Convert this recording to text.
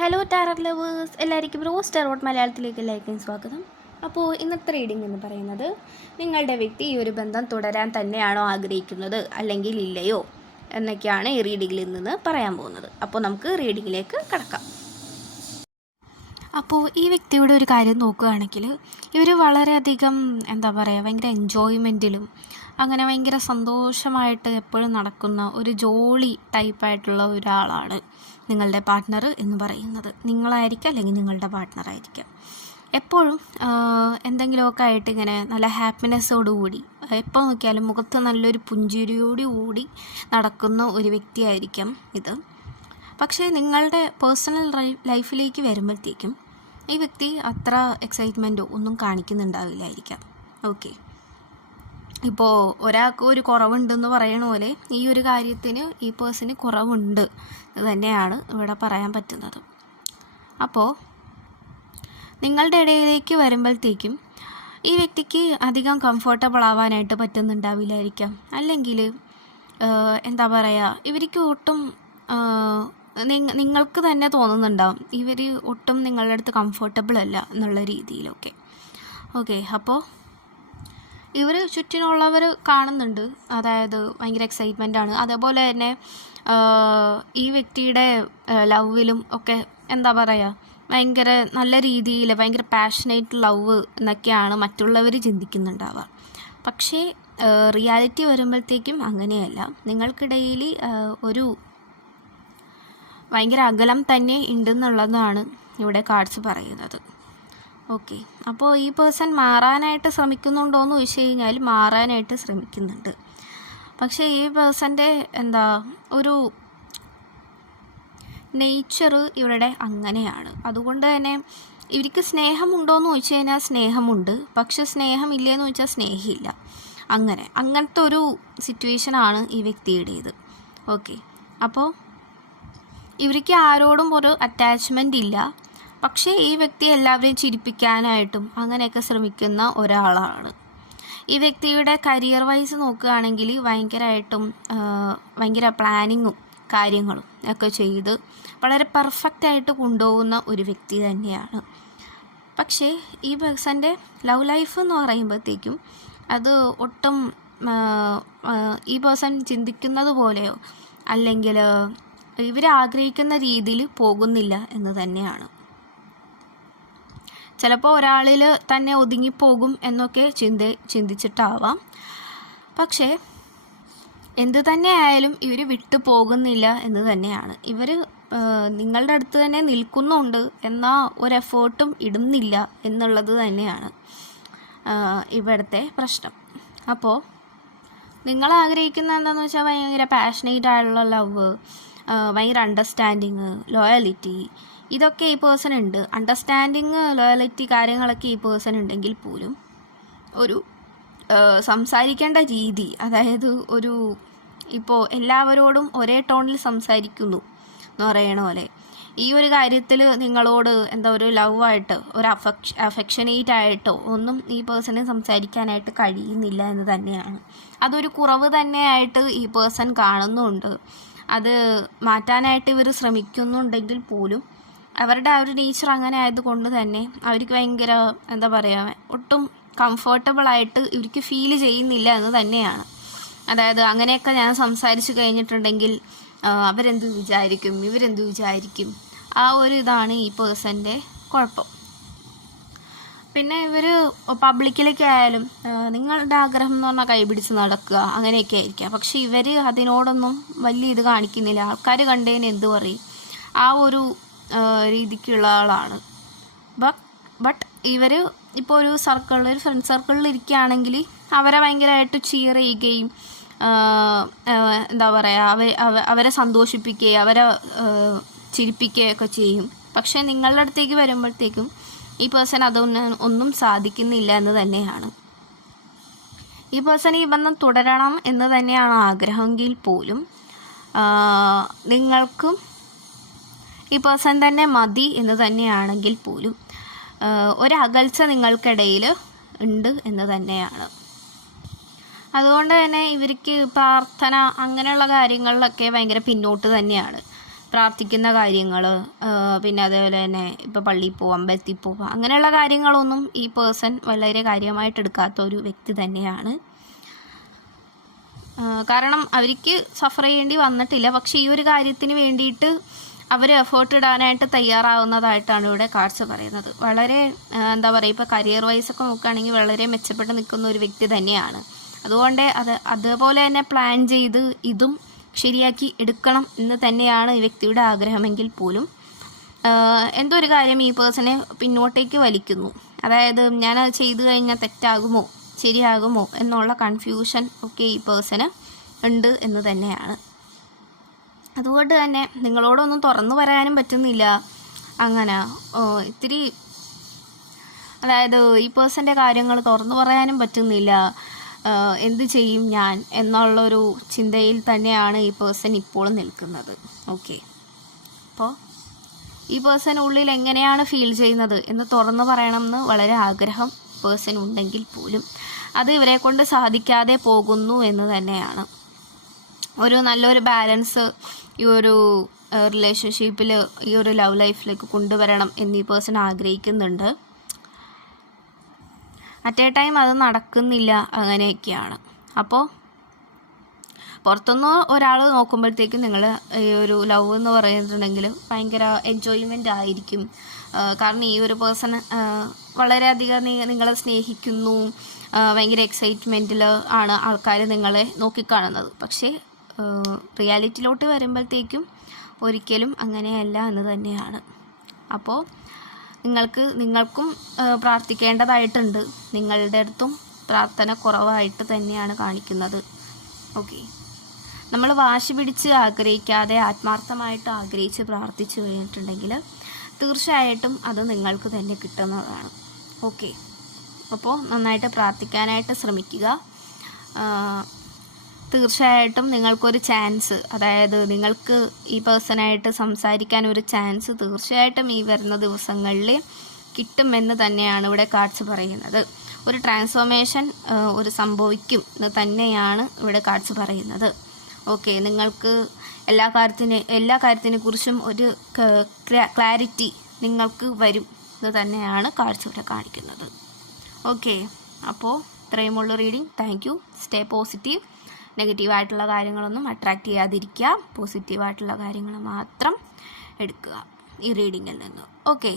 Hello tarot lovers, എല്ലാവർക്കും rose tarot മലയാളത്തിലേക്ക് സ്വാഗതം. അപ്പോൾ ഇന്നത്തെ റീഡിംഗ് എന്ന് പറയുന്നത്, നിങ്ങളുടെ വ്യക്തി ഈ ഒരു ബന്ധം തുടരാൻ തന്നെയാണോ ആഗ്രഹിക്കുന്നത് അല്ലെങ്കിൽ ഇല്ലയോ എന്നൊക്കെയാണ് ഈ റീഡിങ്ങിൽ നിന്ന് പറയാൻ പോകുന്നത്. അപ്പോൾ നമുക്ക് റീഡിങ്ങിലേക്ക് കടക്കാം. അപ്പോൾ ഈ വ്യക്തിയുടെ ഒരു കാര്യം നോക്കുകയാണെങ്കിൽ, ഇവർ വളരെയധികം ഭയങ്കര എൻജോയ്മെൻറ്റിലും അങ്ങനെ ഭയങ്കര സന്തോഷമായിട്ട് എപ്പോഴും നടക്കുന്ന ഒരു ജോളി ടൈപ്പായിട്ടുള്ള ഒരാളാണ് നിങ്ങളുടെ പാർട്ട്ണർ എന്ന് പറയുന്നത്. നിങ്ങളായിരിക്കാം അല്ലെങ്കിൽ നിങ്ങളുടെ പാർട്ട്ണറായിരിക്കാം. എപ്പോഴും എന്തെങ്കിലുമൊക്കെ ആയിട്ട് ഇങ്ങനെ നല്ല ഹാപ്പിനെസ്സോടുകൂടി എപ്പോൾ നോക്കിയാലും മുഖത്ത് നല്ലൊരു പുഞ്ചിരിയോടുകൂടി നടക്കുന്ന ഒരു വ്യക്തിയായിരിക്കാം ഇത്. പക്ഷേ നിങ്ങളുടെ പേഴ്സണൽ ലൈഫിലേക്ക് വരുമ്പോഴത്തേക്കും ഈ വ്യക്തി അത്ര എക്സൈറ്റ്മെൻറ്റോ ഒന്നും കാണിക്കുന്നുണ്ടാവില്ലായിരിക്കാം. ഓക്കെ, ഇപ്പോൾ ഒരാൾക്ക് ഒരു കുറവുണ്ടെന്ന് പറയണ പോലെ ഈ ഒരു കാര്യത്തിന് ഈ പേഴ്സന് കുറവുണ്ട് തന്നെയാണ് ഇവിടെ പറയാൻ പറ്റുന്നത്. അപ്പോൾ നിങ്ങളുടെ ഇടയിലേക്ക് വരുമ്പോഴത്തേക്കും ഈ വ്യക്തിക്ക് അധികം കംഫർട്ടബിൾ ആവാനായിട്ട് പറ്റുന്നുണ്ടാവില്ലായിരിക്കാം. അല്ലെങ്കിൽ ഇവർക്ക് ഒട്ടും നിങ്ങൾക്ക് തന്നെ തോന്നുന്നുണ്ടാവും ഇവർ ഒട്ടും നിങ്ങളുടെ അടുത്ത് കംഫർട്ടബിൾ അല്ല എന്നുള്ള രീതിയിലൊക്കെ. ഓക്കെ, അപ്പോൾ ഇവർ ചുറ്റിനുള്ളവർ കാണുന്നുണ്ട്, അതായത് ഭയങ്കര എക്സൈറ്റ്മെൻ്റ് ആണ്. അതേപോലെ തന്നെ ഈ വ്യക്തിയുടെ ലവിലും ഒക്കെ ഭയങ്കര നല്ല രീതിയിൽ ഭയങ്കര പാഷനേറ്റ് ലവ് എന്നൊക്കെയാണ് മറ്റുള്ളവർ ചിന്തിക്കുന്നുണ്ടാവുക. പക്ഷേ റിയാലിറ്റി വരുമ്പോഴത്തേക്കും അങ്ങനെയല്ല. നിങ്ങൾക്കിടയിൽ ഒരു ഭയങ്കര അകലം തന്നെ ഉണ്ടെന്നുള്ളതാണ് ഇവിടെ കാർഡ്സ് പറയുന്നത്. ഓക്കെ, അപ്പോൾ ഈ പേഴ്സൺ മാറാനായിട്ട് ശ്രമിക്കുന്നുണ്ടോയെന്ന് ചോദിച്ചു കഴിഞ്ഞാൽ മാറാനായിട്ട് ശ്രമിക്കുന്നുണ്ട്. പക്ഷേ ഈ പേഴ്സൻ്റെ ഒരു നേച്ചർ ഇവരുടെ അങ്ങനെയാണ്. അതുകൊണ്ട് തന്നെ ഇവർക്ക് സ്നേഹമുണ്ടോയെന്ന് ചോദിച്ചു കഴിഞ്ഞാൽ സ്നേഹമുണ്ട്, പക്ഷെ സ്നേഹമില്ലേന്ന് ചോദിച്ചാൽ സ്നേഹമില്ല. അങ്ങനത്തെ ഒരു സിറ്റുവേഷനാണ് ഈ വ്യക്തിയുടേത്. ഓക്കെ, അപ്പോൾ ഇവർക്ക് ആരോടും ഒരു അറ്റാച്ച്മെൻ്റ് ഇല്ല. പക്ഷേ ഈ വ്യക്തി എല്ലാവരെയും ചിരിപ്പിക്കാനായിട്ടും അങ്ങനെയൊക്കെ ശ്രമിക്കുന്ന ഒരാളാണ്. ഈ വ്യക്തിയുടെ കരിയർ വൈസ് നോക്കുകയാണെങ്കിൽ ഭയങ്കര പ്ലാനിങ്ങും കാര്യങ്ങളും ഒക്കെ ചെയ്ത് വളരെ പെർഫെക്റ്റായിട്ട് കൊണ്ടുപോകുന്ന ഒരു വ്യക്തി തന്നെയാണ്. പക്ഷേ ഈ പേഴ്സൻ്റെ ലവ് ലൈഫ് എന്ന് പറയുമ്പോഴത്തേക്കും അത് ഒട്ടും ഈ പേഴ്സൺ ചിന്തിക്കുന്നത് പോലെയോ അല്ലെങ്കിൽ ഇവർ ആഗ്രഹിക്കുന്ന രീതിയിൽ പോകുന്നില്ല എന്ന് തന്നെയാണ്. ചിലപ്പോൾ ഒരാളിൽ തന്നെ ഒതുങ്ങിപ്പോകും എന്നൊക്കെ ചിന്തിച്ചിട്ടാവാം. പക്ഷേ എന്തു തന്നെ ആയാലും ഇവർ വിട്ടു പോകുന്നില്ല എന്ന് തന്നെയാണ്. ഇവർ നിങ്ങളുടെ അടുത്ത് തന്നെ നിൽക്കുന്നുണ്ട്, എന്നാൽ ഒരു എഫേർട്ടും ഇടുന്നില്ല എന്നുള്ളത് തന്നെയാണ് ഇവിടുത്തെ പ്രശ്നം. അപ്പോൾ നിങ്ങൾ ആഗ്രഹിക്കുന്ന എന്താണെന്ന് വെച്ചാൽ ഭയങ്കര പാഷനേറ്റ് ആയിട്ടുള്ള ലവ്, ഭയങ്കര അണ്ടർസ്റ്റാൻഡിങ്, ലോയലിറ്റി, ഇതൊക്കെ ഈ പേഴ്സൺ ഉണ്ട്. അണ്ടർസ്റ്റാൻഡിങ്, ലോയലിറ്റി കാര്യങ്ങളൊക്കെ ഈ പേഴ്സൺ ഉണ്ടെങ്കിൽ പോലും ഒരു സംസാരിക്കേണ്ട രീതി, അതായത് ഇപ്പോൾ എല്ലാവരോടും ഒരേ ടോണിൽ സംസാരിക്കുന്നു എന്ന് പറയണ പോലെ ഈ ഒരു കാര്യത്തിൽ നിങ്ങളോട് ഒരു ലവായിട്ട് ഒരു അഫെക്ഷനേറ്റ് ആയിട്ടോ ഒന്നും ഈ പേഴ്സണിന് സംസാരിക്കാനായിട്ട് കഴിയുന്നില്ല എന്ന് തന്നെയാണ്. അതൊരു കുറവ് തന്നെയായിട്ട് ഈ പേഴ്സൺ കാണുന്നുണ്ട്. അത് മാറ്റാനായിട്ട് ഇവർ ശ്രമിക്കുന്നുണ്ടെങ്കിൽ പോലും അവരുടെ ആ ഒരു നേച്ചർ അങ്ങനെ ആയതുകൊണ്ട് തന്നെ അവർക്ക് ഭയങ്കര ഒട്ടും കംഫർട്ടബിളായിട്ട് ഇവർക്ക് ഫീൽ ചെയ്യുന്നില്ല എന്ന് തന്നെയാണ്. അതായത് അങ്ങനെയൊക്കെ ഞാൻ സംസാരിച്ച് കഴിഞ്ഞിട്ടുണ്ടെങ്കിൽ അവരെന്ത് വിചാരിക്കും, ഇവരെന്ത് വിചാരിക്കും, ആ ഒരു ഇതാണ് ഈ പേഴ്സൻ്റെ കുഴപ്പം. പിന്നെ ഇവർ പബ്ലിക്കിലേക്ക് ആയാലും നിങ്ങളുടെ ആഗ്രഹം എന്ന് പറഞ്ഞാൽ കൈപിടിച്ച് നടക്കുക അങ്ങനെയൊക്കെ ആയിരിക്കാം. പക്ഷെ ഇവർ അതിനോടൊന്നും വലിയ ഇത് കാണിക്കുന്നില്ല. ആൾക്കാർ കണ്ടതിന് എന്ത് പറയും, ആ ഒരു രീതിക്കുള്ള ആളാണ്. ബട്ട് ഇവർ ഇപ്പോൾ ഒരു ഫ്രണ്ട് സർക്കിളിൽ ഇരിക്കുകയാണെങ്കിൽ അവരെ ഭയങ്കരമായിട്ട് ചിയർ ചെയ്യുകയും അവരെ സന്തോഷിപ്പിക്കുകയും അവരെ ചിരിപ്പിക്കുകയൊക്കെ ചെയ്യും. പക്ഷേ നിങ്ങളുടെ അടുത്തേക്ക് വരുമ്പോഴത്തേക്കും ഈ പേഴ്സൺ ഒന്നും സാധിക്കുന്നില്ല എന്ന് തന്നെയാണ്. ഈ പേഴ്സൺ ഈ ബന്ധം തുടരണം എന്ന് തന്നെയാണ് ആഗ്രഹമെങ്കിൽ പോലും നിങ്ങൾക്കും ഈ പേഴ്സൺ തന്നെ മതി എന്ന് തന്നെയാണെങ്കിൽ പോലും ഒരകൽച്ച നിങ്ങൾക്കിടയിൽ ഉണ്ട് എന്ന് തന്നെയാണ്. അതുകൊണ്ട് തന്നെ ഇവർക്ക് പ്രാർത്ഥന അങ്ങനെയുള്ള കാര്യങ്ങളിലൊക്കെ ഭയങ്കര പിന്നോട്ട് തന്നെയാണ്. പ്രാർത്ഥിക്കുന്ന കാര്യങ്ങൾ, പിന്നെ അതേപോലെ തന്നെ ഇപ്പോൾ പള്ളിയിൽ പോവാം, അമ്പലത്തിൽ പോവാം, അങ്ങനെയുള്ള കാര്യങ്ങളൊന്നും ഈ പേഴ്സൺ വളരെ കാര്യമായിട്ട് എടുക്കാത്ത ഒരു വ്യക്തി തന്നെയാണ്. കാരണം അവർക്ക് സഫർ ചെയ്യേണ്ടി വന്നിട്ടില്ല, പക്ഷേ ഈ ഒരു കാര്യത്തിന് വേണ്ടിയിട്ട് അവർ എഫേർട്ട് ഇടാനായിട്ട് തയ്യാറാവുന്നതായിട്ടാണ് ഇവിടെ കാർഡ്സ് പറയുന്നത്. വളരെ എന്താ പറയുക, ഇപ്പോൾ കരിയർ വൈസൊക്കെ നോക്കുകയാണെങ്കിൽ വളരെ മെച്ചപ്പെട്ട് നിൽക്കുന്ന ഒരു വ്യക്തി തന്നെയാണ്. അതുകൊണ്ട് അതേപോലെ തന്നെ പ്ലാൻ ചെയ്ത് ഇതും ശരിയാക്കി എടുക്കണം എന്ന് തന്നെയാണ് ഈ വ്യക്തിയുടെ ആഗ്രഹമെങ്കിൽ പോലും എന്തോ ഒരു കാര്യം ഈ പേഴ്സണെ പിന്നോട്ടേക്ക് വലിക്കുന്നു. അതായത് ഞാനത് ചെയ്തു കഴിഞ്ഞാൽ തെറ്റാകുമോ ശരിയാകുമോ എന്നുള്ള കൺഫ്യൂഷൻ ഒക്കെ ഈ പേഴ്സണ് ഉണ്ട് എന്ന് തന്നെയാണ്. അതുകൊണ്ട് തന്നെ നിങ്ങളോടൊന്നും തുറന്നു പറയാനും പറ്റുന്നില്ല. അങ്ങനെ ഇത്തിരി, അതായത് ഈ പേഴ്സൻ്റെ കാര്യങ്ങൾ തുറന്നു പറയാനും പറ്റുന്നില്ല. എന്ത് ചെയ്യും ഞാൻ എന്നുള്ളൊരു ചിന്തയിൽ തന്നെയാണ് ഈ പേഴ്സൺ ഇപ്പോൾ നിൽക്കുന്നത്. ഓക്കെ, അപ്പോൾ ഈ പേഴ്സൺ ഉള്ളിൽ എങ്ങനെയാണ് ഫീൽ ചെയ്യുന്നത് എന്ന് തുറന്നു പറയണമെന്ന് വളരെ ആഗ്രഹം പേഴ്സൺ ഉണ്ടെങ്കിൽ പോലും അത് ഇവരെ കൊണ്ട് സാധിക്കാതെ പോകുന്നു എന്ന് തന്നെയാണ്. ഒരു നല്ലൊരു ബാലൻസ് ഈ ഒരു റിലേഷൻഷിപ്പിൽ, ഈ ഒരു ലവ് ലൈഫിലേക്ക് കൊണ്ടുവരണം എന്നീ പേഴ്സൺ ആഗ്രഹിക്കുന്നുണ്ട്. അറ്റ് എ ടൈം അത് നടക്കുന്നില്ല, അങ്ങനെയൊക്കെയാണ്. അപ്പോൾ പുറത്തുനിന്ന് ഒരാൾ നോക്കുമ്പോഴത്തേക്കും നിങ്ങൾ ഈ ഒരു ലവ് എന്ന് പറയുന്നുണ്ടെങ്കിൽ ഭയങ്കര എൻജോയ്മെൻ്റ് ആയിരിക്കും. കാരണം ഈ ഒരു പേഴ്സൺ വളരെയധികം നിങ്ങളെ സ്നേഹിക്കുന്നു, ഭയങ്കര എക്സൈറ്റ്മെൻറ്റിൽ ആണ് ആൾക്കാർ നിങ്ങളെ നോക്കിക്കാണുന്നത്. പക്ഷേ റിയാലിറ്റിയിലോട്ട് വരുമ്പോഴത്തേക്കും ഒരിക്കലും അങ്ങനെയല്ല എന്ന് തന്നെയാണ്. അപ്പോൾ നിങ്ങൾക്കും പ്രാർത്ഥിക്കേണ്ടതായിട്ടുണ്ട്. നിങ്ങളുടെ അടുത്തും പ്രാർത്ഥന കുറവായിട്ട് തന്നെയാണ് കാണിക്കുന്നത്. ഓക്കെ, നമ്മൾ വാശി പിടിച്ച് ആഗ്രഹിക്കാതെ ആത്മാർത്ഥമായിട്ട് ആഗ്രഹിച്ച് പ്രാർത്ഥിച്ചു കഴിഞ്ഞിട്ടുണ്ടെങ്കിൽ തീർച്ചയായിട്ടും അത് നിങ്ങൾക്ക് തന്നെ കിട്ടുന്നതാണ്. ഓക്കെ, അപ്പോൾ നന്നായിട്ട് പ്രാർത്ഥിക്കാനായിട്ട് ശ്രമിക്കുക. തീർച്ചയായിട്ടും നിങ്ങൾക്കൊരു ചാൻസ്, അതായത് നിങ്ങൾക്ക് ഈ പേഴ്സണായിട്ട് സംസാരിക്കാൻ ഒരു ചാൻസ് തീർച്ചയായിട്ടും ഈ വരുന്ന ദിവസങ്ങളിൽ കിട്ടുമെന്ന് തന്നെയാണ് ഇവിടെ കാർഡ്സ് പറയുന്നത്. ഒരു ട്രാൻസ്ഫോർമേഷൻ ഒരു സംഭവിക്കും എന്ന് തന്നെയാണ് ഇവിടെ കാർഡ്സ് പറയുന്നത്. ഓക്കെ, നിങ്ങൾക്ക് എല്ലാ കാര്യത്തിനെ കുറിച്ചും ഒരു ക്ലാരിറ്റി നിങ്ങൾക്ക് വരും എന്ന് തന്നെയാണ് കാർഡ്സ് ഇവിടെ കാണിക്കുന്നത്. ഓക്കെ, അപ്പോൾ ഇത്രയുമുള്ള reading. Thank you. Stay positive. നെഗറ്റീവായിട്ടുള്ള കാര്യങ്ങളൊന്നും അട്രാക്റ്റ് ചെയ്യാതിരിക്കുക. പോസിറ്റീവായിട്ടുള്ള കാര്യങ്ങൾ മാത്രം എടുക്കുക ഈ റീഡിങ്ങിൽ നിന്ന്. ഓക്കെ.